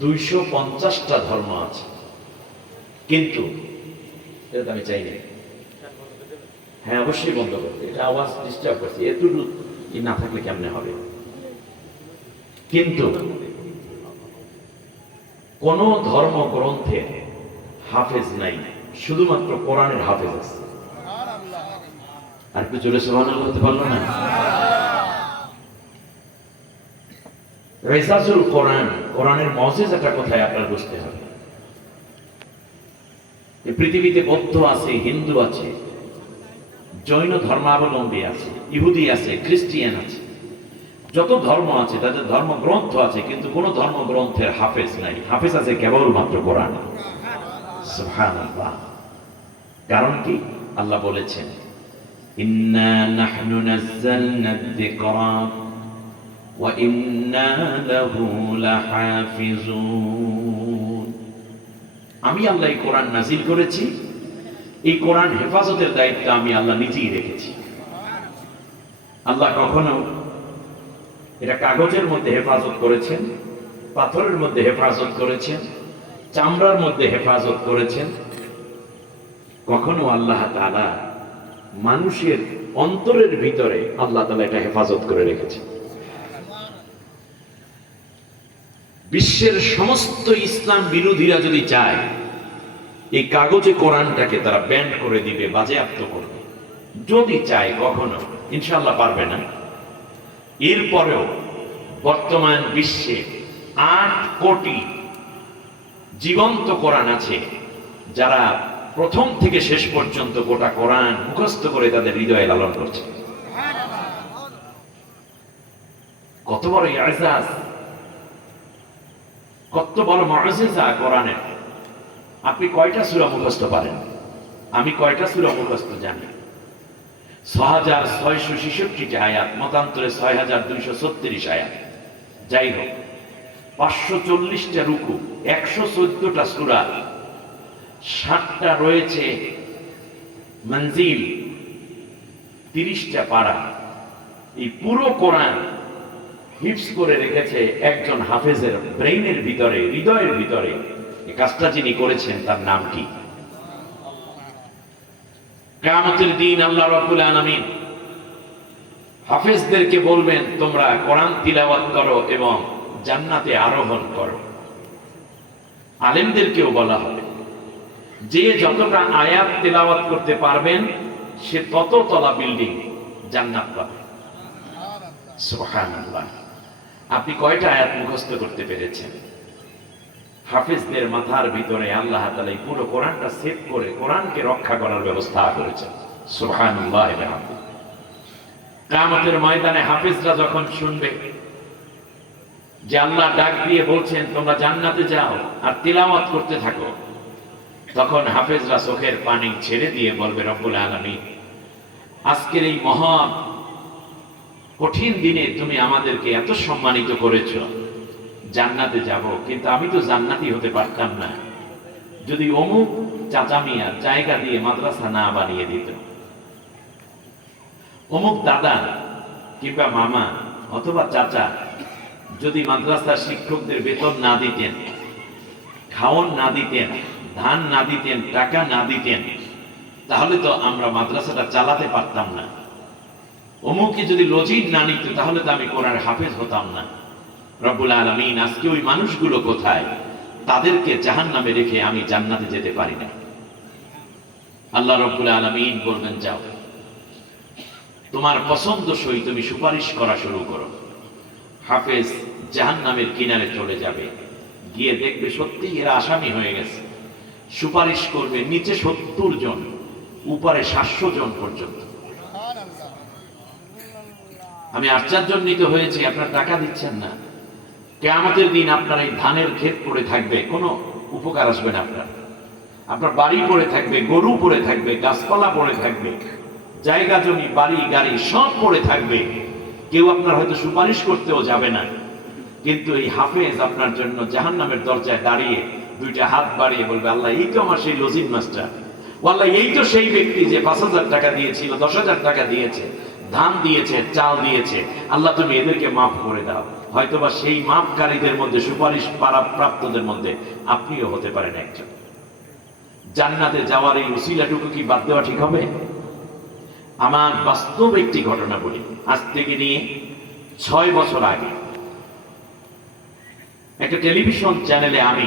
দুইশো ধর্ম আছে। কিন্তু আমি চাই না হ্যাঁ অবশ্যই বন্ধ এটা আওয়াজ ডিস্টার্ব করছে। না থাকলে কেমনে হবে? কিন্তু, কোন ধর্ম গ্রন্থে হাফেজ নাই। শুধুমাত্র কোরআনের হাফেজ আছে। আর একটু জোরে করতে পারল না? রেসাসুল কোরআন, কোরআনের মজেজাটা কোথায় আপনার বুঝতে হবে। পৃথিবীতে বৌদ্ধ আছে, হিন্দু আছে, জৈন ধর্মাবলম্বী আছে, ইহুদি আছে, খ্রিস্টিয়ান আছে। যত ধর্ম আছে, তাদের ধর্মগ্রন্থ আছে, কিন্তু কোন ধর্মগ্রন্থের হাফেজ নাই। হাফেজ আছে কেবলমাত্র কোরআন। কারণ কি? আল্লাহ বলেছেন, ইন্না নাহনু নাযালনা যিকরা আমি আল্লাহ এই কোরআন নাজিল করেছি। এই কোরআন হেফাজতের দায়িত্ব আমি আল্লাহ নিজেই রেখেছি। আল্লাহ কখনো এটা কাগজের মধ্যে হেফাজত করেছেন, পাথরের মধ্যে হেফাজত করেছেন, চামড়ার মধ্যে হেফাজত করেছেন। কখনো আল্লাহ তাআলা মানুষের অন্তরের ভিতরে আল্লাহ তালা এটা হেফাজত করে রেখেছেন। বিশ্বের সমস্ত ইসলাম বিরোধীরা যদি চায়, এই কাগজে কোরআনটাকে তারা ব্যান্ড করে দিবে, বাজেয়াপ্ত করবে। যদি চায় কখনো ইনশাল্লাহ পারবে না। এরপরেও বর্তমান বিশ্বে আট কোটি জীবন্ত কোরআন আছে, যারা প্রথম থেকে শেষ পর্যন্ত গোটা কোরআন মুখস্থ করে তাদের হৃদয়ে লালন করছে। কত বড় ইয়াজাজ কত বড় মজেজা কোরআনের আপনি কয়টা সূরা মুখস্থ পারেন? আমি কয়টা সূরা মুখস্থ জানি? ছ হাজার ছয়শো ছেষট্টিটি আয়াত, মতান্তরে ছয় হাজার দুইশো ছত্রিশ আয়াত। যাই হোক, পাঁচশো চল্লিশটা রুকু, একশো চোদ্দটা সুরা, ষাটটা রয়েছে মঞ্জিল, তিরিশটা পাড়া এই পুরো কোরআন হিপস করে রেখেছে একজন হাফেজের ব্রেইনের ভিতরে, হৃদয়ের ভিতরে। এই কাজটা যিনি করেছেন, তার নাম কি? কেয়ামতের দিন আল্লাহ রাব্বুল আলামিন হাফেজদেরকে বলবেন, তোমরা কোরআন তিলাওয়াত করো এবং জান্নাতে আরোহণ করো। আলেমদেরকেও বলা হবে, যে যতটা আয়াত তেলাওয়াত করতে পারবেন, সে তত তলা বিল্ডিং জান্নাত পাবে। সুবহানাল্লাহ। আপনি কয়টা আয়াত মুখস্থ করতে পেরেছেন? হাফিজদের মাথার ভিতরে আল্লাহ তাআলা এই পুরো কোরআনটা সেভ করে কোরআনকে রক্ষা করার ব্যবস্থা করেছেন। সুবহানাল্লাহ কিয়ামতের ময়দানে হাফিজরা যখন শুনবে যে আল্লাহ ডাক দিয়ে বলছেন, তোমরা জান্নাতে যাও আর তিলাওয়াত করতে থাকো, তখন হাফেজরা চোখের পানি ছেড়ে দিয়ে বলবে, রব্বুল আলামিন, আজকের এই মহান কঠিন দিনে তুমি আমাদেরকে এত সম্মানিত করেছ। জান্নাতে যাব, কিন্তু আমি তো জান্নাতি হতে পারতাম না। যদি অমুক চাচা মিয়া জায়গা দিয়ে মাদ্রাসা না বানিয়ে দিত। অমুক দাদা কিংবা মামা অথবা চাচা যদি মাদ্রাসার শিক্ষকদের বেতন না দিতেন খাওয়ন না দিতেন, ধান না দিতেন, টাকা না দিতেন, তাহলে তো আমরা মাদ্রাসাটা চালাতে পারতাম না। অমুকে যদি লজির না নিত, তাহলে তো আমি কোরআন হাফেজ হতাম না। রব্বুল আলমিন, আজকে ওই মানুষগুলো কোথায়? তাদেরকে জাহান নামে রেখে আমি জান্নাতে যেতে পারি না। আল্লাহ রব্বুল আলমিন বলবেন, যাও। তোমার পছন্দ সই তুমি সুপারিশ করা শুরু করো। হাফেজ জাহান নামের কিনারে চলে যাবে। গিয়ে দেখবে সত্যি এরা আসামি হয়ে গেছে। সুপারিশ করবে নিচে সত্তর জন, উপরে সাতশো জন পর্যন্ত। আমি আশ্চর্যান্বিত হয়েছি, আপনার টাকা দিচ্ছেন না। কেয়ামতের দিন আপনার এই ধানের ক্ষেত পড়ে থাকবে, কোনো উপকার আসবে না আপনার। আপনার বাড়ি পড়ে থাকবে, গরু পড়ে থাকবে, গাছপালা পড়ে থাকবে, জায়গা, জমি, বাড়ি, গাড়ি সব পড়ে থাকবে। কেউ আপনার হয়তো সুপারিশ করতেও যাবে না। কিন্তু এই হাফেজ আপনার জন্য জাহান নামের দরজায় দাঁড়িয়ে দুইটা হাত বাড়িয়ে বলবে, আল্লাহ, এই তো আমার সেই লজিন মাস্টার। আল্লাহ এই তো সেই ব্যক্তি যে পাঁচ হাজার টাকা দিয়েছিল, দশ হাজার টাকা দিয়েছে। ধান দিয়েছে, চাল দিয়েছে, আল্লাহ তুমি এদেরকে মাফ করে দাও। হয়তোবা সেই মাপকারীদের মধ্যে, সুপারিশ পারা প্রাপ্তদের মধ্যে আপনিও হতে পারেন একজন। জান্নাতে যাওয়ার এই উসিলাটুকু কি বাদ দেওয়া ঠিক হবে? আমার বাস্তব একটি ঘটনা বলি। আজ থেকে নিয়ে ছয় বছর আগে একটা টেলিভিশন চ্যানেলে আমি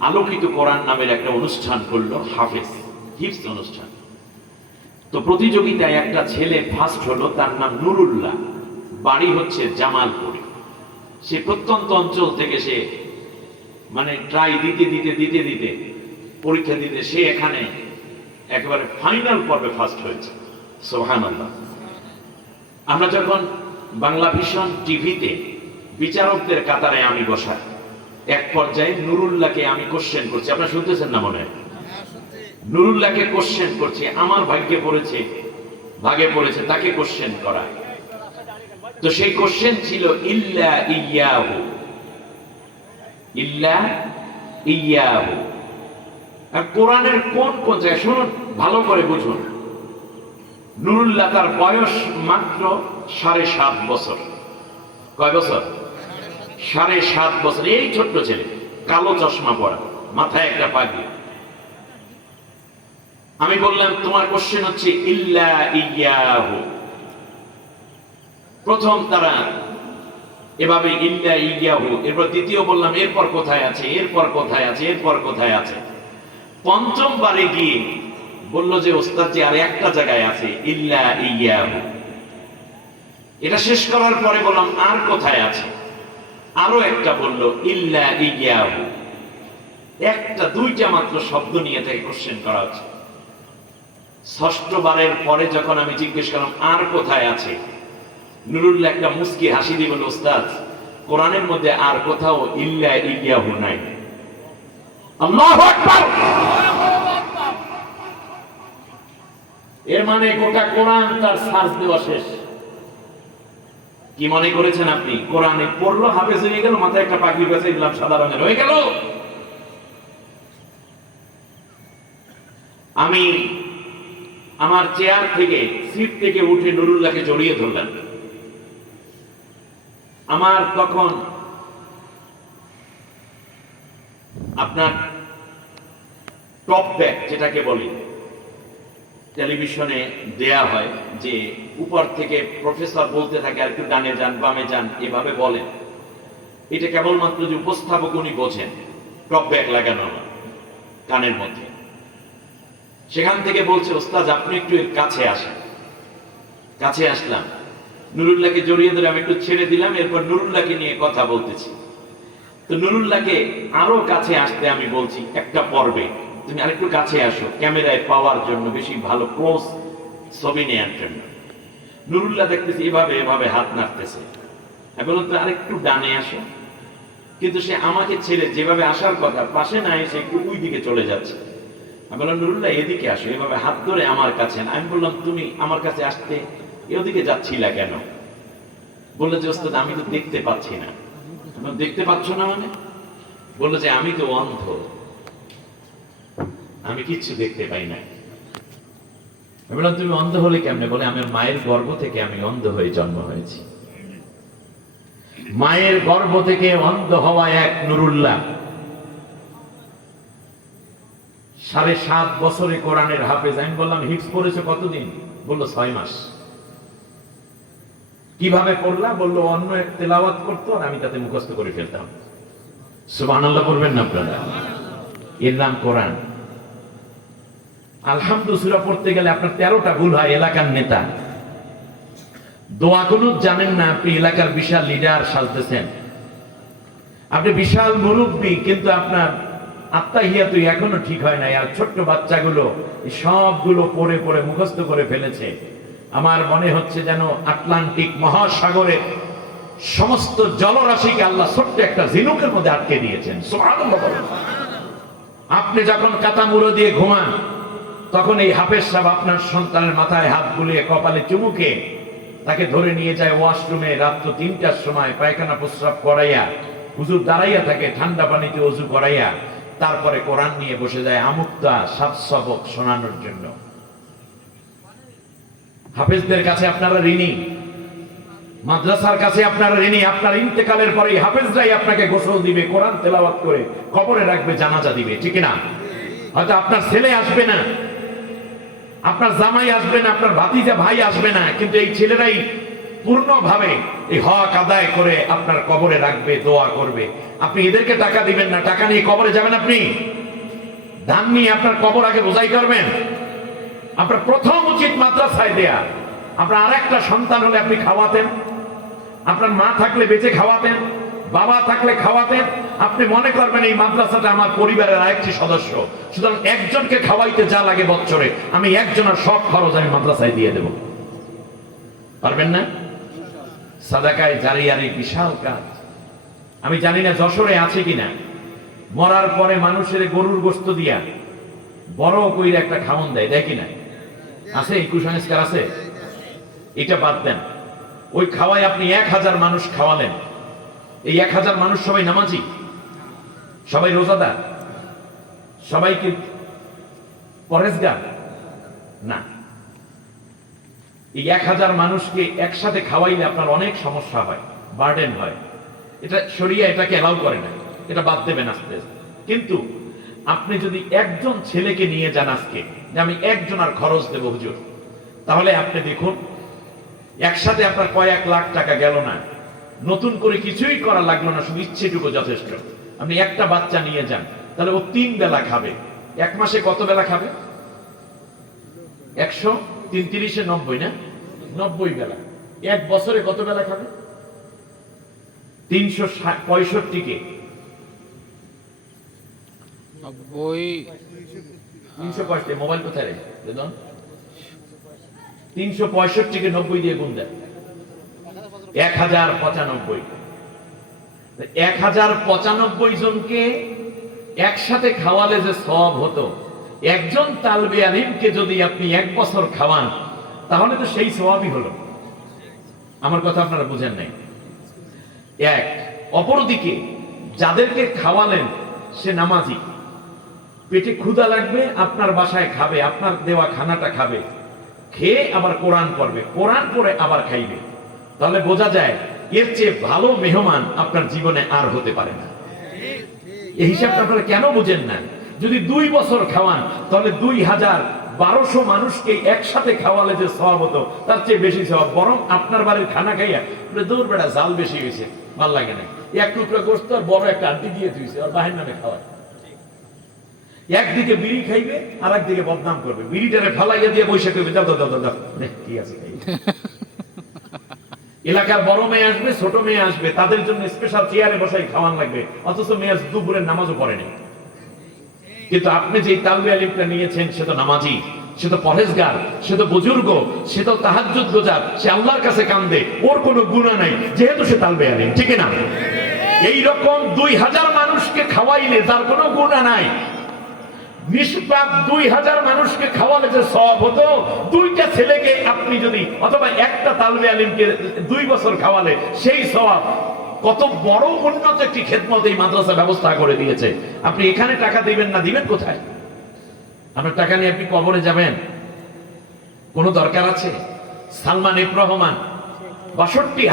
আলোকিত কোরআন নামের একটা অনুষ্ঠান করল, হাফেজ হিপস অনুষ্ঠান। তো প্রতিযোগিতায় একটা ছেলে ফার্স্ট হলো, তার নাম নুরুল্লাহ। বাড়ি হচ্ছে জামালপুরে। সে প্রত্যন্ত অঞ্চল থেকে সে মানে ট্রাই দিতে দিতে দিতে দিতে, পরীক্ষা দিতে, সে এখানে একেবারে ফাইনাল পর্বে ফার্স্ট হয়েছে। সোহান আমরা যখন বাংলা ভিশন টিভিতে বিচারকদের কাতারে আমি বসাই, এক পর্যায়ে নুরুল্লাহকে আমি কোশ্চেন করছি। আপনারা শুনতেছেন না মনে হয়? নুরুল্লাহকে কোশ্চেন করছে, আমার ভাগ্যে পড়েছে, ভাগে পড়েছে, তাকে কোশ্চেন করা। তো সেই কোশ্চেন ছিল, ইল্লা ইয়াহু। ইল্লা ইয়াহু। আর কোরআনের কোন কোন জায়গায় শুনুন ভালো করে বুঝুন। নুরুল্লাহ তার বয়স মাত্র সাড়ে সাত বছর। কয় বছর? সাড়ে সাত বছর। এই ছোট্ট ছেলে, কালো চশমা পরা, মাথায় একটা পাগড়ি। আমি বললাম, তোমার কোশ্চেন হচ্ছে, ইল্লা ইয়াহু। প্রথম তারা এভাবে ইল্লা ইয়াহু। এরপর দ্বিতীয় বললাম, এরপর কোথায় আছে? এরপর কোথায় আছে? এরপর কোথায় আছে? পঞ্চম বারে গিয়ে বলল যে, ওস্তাদ আর একটা জায়গায় আছে, ইল্লা ইয়াহু। এটা শেষ করার পরে বললাম, আর কোথায় আছে? আরও একটা বলল, ইল্লা ইয়াহু। একটা, দুইটা মাত্র শব্দ নিয়ে তাকে কোশ্চেন করা হচ্ছে। ষষ্ঠবারের পরে যখন আমি জিজ্ঞেস করলাম, আর কোথায় আছে? নুরুল্লাহ একটা মুস্কি হাসি দিয়ে বলল, ওস্তাদ, কোরআনের মধ্যে আর কোথাও ইল্লা ইয়াহু নাই। আল্লাহু আকবার! এর মানে গোটা কোরআন তার সার্চ দেওয়া শেষ। কি মনে করেছেন আপনি? কোরআনে পড়ল, হাফেজ হয়ে গেল, মাথায় একটা পাখি বেঁচে দিলাম সাদা রঙের হয়ে গেল। আমি আমার চেয়ার থেকে সিট থেকে উঠে নুরুল্লাহকে জড়িয়ে ধরলাম আমার তখন আপনার টপ ব্যাক যেটাকে বলি, টেলিভিশনে দেয়া হয় যে উপর থেকে প্রফেসর বলতে থাকে আর একটু ডানে যান, বামে যান, এভাবে বলেন এটা কেবলমাত্র যে উপস্থাপক উনি বোঝেন টপ ব্যাক লাগানো কানের মধ্যে। সেখান থেকে বলছে, ওস্তাদ, আপনি একটু কাছে আসেন। কাছে আসলাম। নুরুল্লাহকে জড়িয়ে ধরে আমি একটু ছেড়ে দিলাম, এরপর নুরুল্লাহকে নিয়ে কথা বলতেছি। তো নুরুল্লাহকে আরও কাছে আসতে আমি বলছি একটা পর্বে, তুমি আরেকটু কাছে আসো, ক্যামেরায় পাওয়ার জন্য বেশি ভালো ক্লোজ ছবি নেওয়ার জন্য। নুরুল্লাহ দেখতেছি, এভাবে এভাবে হাত নাড়তেছে। আমি বললাম, তুমি আরেকটু ডানে আসো। কিন্তু সে আমাকে ছেড়ে যেভাবে আসার কথা, পাশে না এসে একটু ওই দিকে চলে যাচ্ছে। আমি বললাম, নুরুল্লাহ, এদিকে আসো। এভাবে হাত ধরে আমার কাছে না। আমি বললাম, তুমি আমার কাছে আসতে এদিকে যাচ্ছিলা কেন? বলল যে, ওস্তাদ, আমি তো দেখতে পাচ্ছি না। আমি দেখতে পাচ্ছ না মানে? বলল যে, আমি তো অন্ধ। আমি কিচ্ছু দেখতে পাই না। আমি বললাম, তুমি অন্ধ হলে কেমনে? বলে আমার মায়ের গর্ভ থেকে আমি অন্ধ হয়ে জন্ম হয়েছি। মায়ের গর্ভ থেকে অন্ধ হওয়া এক নুরুল্লাহ। সাড়ে সাত বছরে কোরআনের হাফেজ। আমি বললাম হিপস পড়েছে কতদিন? বলল, ছয় মাস। কীভাবে পড়লা? বলল, অন্য এক তেলাওয়াত করতো আর আমি তাতে মুখস্থ করে ফেলতাম। পড়বেন না আপনারা। এর নাম কোরআন। আলহামদুলিল্লাহ পড়তে গেলে আপনার তেরোটা ভুল হয়, এলাকার নেতা। দোয়াগুলো জানেন না আপনি এলাকার বিশাল লিডার সাজতেছেন। আপনি বিশাল মুরব্বী, কিন্তু আপনার আত্মাহিয়া তুই এখনও ঠিক হয় নাই, আর ছোট্ট বাচ্চাগুলো সবগুলো পড়ে পড়ে মুখস্থ করে ফেলেছে। আমার মনে হচ্ছে যেন আটলান্টিক মহাসাগরে সমস্ত জলরাশিকে আল্লাহ ছোট্ট একটা ঝিনুকের মধ্যে আটকে দিয়েছেন। আপনি যখন কাতা মুড়ো দিয়ে ঘুমান, তখন এই হাফেজ সাহেব আপনার সন্তানের মাথায় হাত বুলিয়ে কপালে চুমুকে তাকে ধরে নিয়ে যায় ওয়াশরুমে রাত্র তিনটার সময়, পায়খানা প্রস্রাব করাইয়া, হুজুর দাঁড়াইয়া থাকে, ঠান্ডা পানিতে অজু করাইয়া। তারপরে কোরআন নিয়ে বসে যায় আমুক্তা সাত সবক শোনানোর জন্য। হাফেজদের কাছে আপনারা ঋণী। মাদ্রাসার কাছে আপনার ঋণী। আপনার ইন্তেকালের পরে হাফেজরাই আপনাকে গোসল দিবে, কোরআন তেলাওয়াত করে কবরে রাখবে, জানাজা দিবে, ঠিক না হয়তো আপনার ছেলে আসবে না। আপনার জামাই আসবে না, আপনার ভাতিজা ভাই আসবে না, কিন্তু এই ছেলেরাই পূর্ণভাবে এই হক আদায় করে আপনার কবরে রাখবে, দোয়া করবে। আপনি এদেরকে টাকা দিবেন না, টাকা নিয়ে কবরে যাবেন আপনি। ধান নিয়ে আপনার কবর আগে বোঝাই করবেন। আপনার প্রথম উচিত মাদ্রাসায় দেয়া। আপনার আর একটা সন্তান হলে আপনি খাওয়াতেন। আপনার মা থাকলে বেঁচে খাওয়াতেন, বাবা থাকলে খাওয়াতেন। আপনি মনে করবেন এই মাদ্রাসাটা আমার পরিবারের আরেকটি সদস্য। সুতরাং একজনকে খাওয়াইতে যা লাগে বছরে আমি একজনের সব খরচ আমি মাদ্রাসায় দিয়ে দেব। পারবেন না? সাদাকায় জারিয়ারি বিশাল কাজ। আমি জানি না যশোরে আছে কিনা। মরার পরে মানুষের গরুর গোস্ত দিয়া বড় কইরে একটা খাওন দেয় দেয় কিনা? আছে? এই কুসংস্কার আছে? এটা বাদ দেন। ওই খাওয়ায় আপনি এক হাজার মানুষ খাওয়ালেন। এই এক হাজার মানুষ সবাই নামাজি? সবাই রোজাদার? সবাই কি পরেজগার? না। এই এক হাজার মানুষকে একসাথে খাওয়াইলে আপনার অনেক সমস্যা হয় বার্ডেন হয়। এটা সরিয়ে এটাকে অ্যালাউ করে না, এটা বাদ দেবেন আস্তে কিন্তু আপনি যদি একজন ছেলেকে নিয়ে যান আজকে, যে আমি একজন আর খরচ দেব হুজুর, তাহলে আপনি দেখুন, একসাথে আপনার কয়েক লাখ টাকা গেল না। নতুন করে কিছুই করা লাগল না, শুধু ইচ্ছেটুকু যথেষ্ট। আপনি একটা বাচ্চা নিয়ে যান, তাহলে ও তিন বেলা খাবে। এক মাসে কত বেলা খাবে? একশো তিন তিরিশে নব্বই না? নব্বই বেলা। এক বছরে কত বেলা খাবে? তিনশো পঁয়ষট্টিকে। তিনশো পঁয়ষট্টি মোবাইল কোথায় বেদন? তিনশো পঁয়ষট্টিকে নব্বই দিয়ে গুণ দেয় এক হাজার পঁচানব্বই। এক হাজার পঁচানব্বই জনকে একসাথে খাওয়ালে যে সব হতো একজন তালবে আলিমকে যদি আপনি এক বছর খাওয়ান তাহলে তো সেই সবাবই হলো। আমার কথা আপনারা বুঝেন নাই। এক, অপরদিকে যাদেরকে খাওয়ালেন সে নামাজি। পেটে ক্ষুধা লাগবে, আপনার বাসায় খাবে, আপনার দেওয়া খানাটা খাবে। খেয়ে আবার কোরআন পড়বে, কোরআন পড়ে আবার খাইবে। তাহলে বোঝা যায়, এর চেয়ে ভালো মেহমান আপনার জীবনে আর হতে পারে না। এই হিসাবটা আপনারা কেন বুঝেন না? যদি দুই বছর খাওয়ান, তাহলে দুই হাজার বারোশো মানুষকে একসাথে খাওয়ালে যে সব হতো তার চেয়ে বেশি সব বরং আপনার বাড়ির খানা খাইয়া বলে, দূর বেড়া জাল বেশি গেছে ভালো লাগে না। এক টুকরা গোস্ত আর বড় একটা আন্টি দিয়ে দিয়েছে আর বাহির নামে খাওয়ায়। একদিকে বিড়ি খাইবে আর একদিকে বদনাম করবে। বিড়িটারে ফালাইয়া দিয়ে বসে করবে দাও দাও দাও দাও, দাও আছে এলাকার বড় মেয়ে আসবে ছোট মেয়ে আসবে তাদের জন্য স্পেশাল চেয়ারে বসাই খাওয়ান লাগবে অথচ মেয়ে দুপুরের নামাজও পড়েনি কিন্তু আপনি যে তালবে আলিমটা নিয়েছেন, সে তো নামাজি, সে তো পরেজগার সে তো বুজুর্গ, সে তো তাহাজ্জুদ গোজার সে আল্লাহর কাছে কান্দে, ওর কোনো গুণা নাই, যেহেতু সে তালবে আলিম, ঠিক না এই রকম দুই হাজার মানুষকে খাওয়াইলে যার কোনো গুণা নাই। নিষ্পাপ দুই হাজার মানুষকে খাওয়ালে যে সব হতো, দুইটা ছেলেকে আপনি যদি, অথবা একটা তালবে আলিমকে দুই বছর খাওয়ালে, সেই সব কত বড় উন্নত একটি খেদমত এই মাদ্রাসা ব্যবস্থা করে দিয়েছে। আপনি এখানে টাকা দিবেন না, দিবেন কোথায়? আপনার টাকা নিয়ে আপনি কবরে যাবেন। কোনো দরকার আছে? সালমান ইফ রহমান, বাষট্টি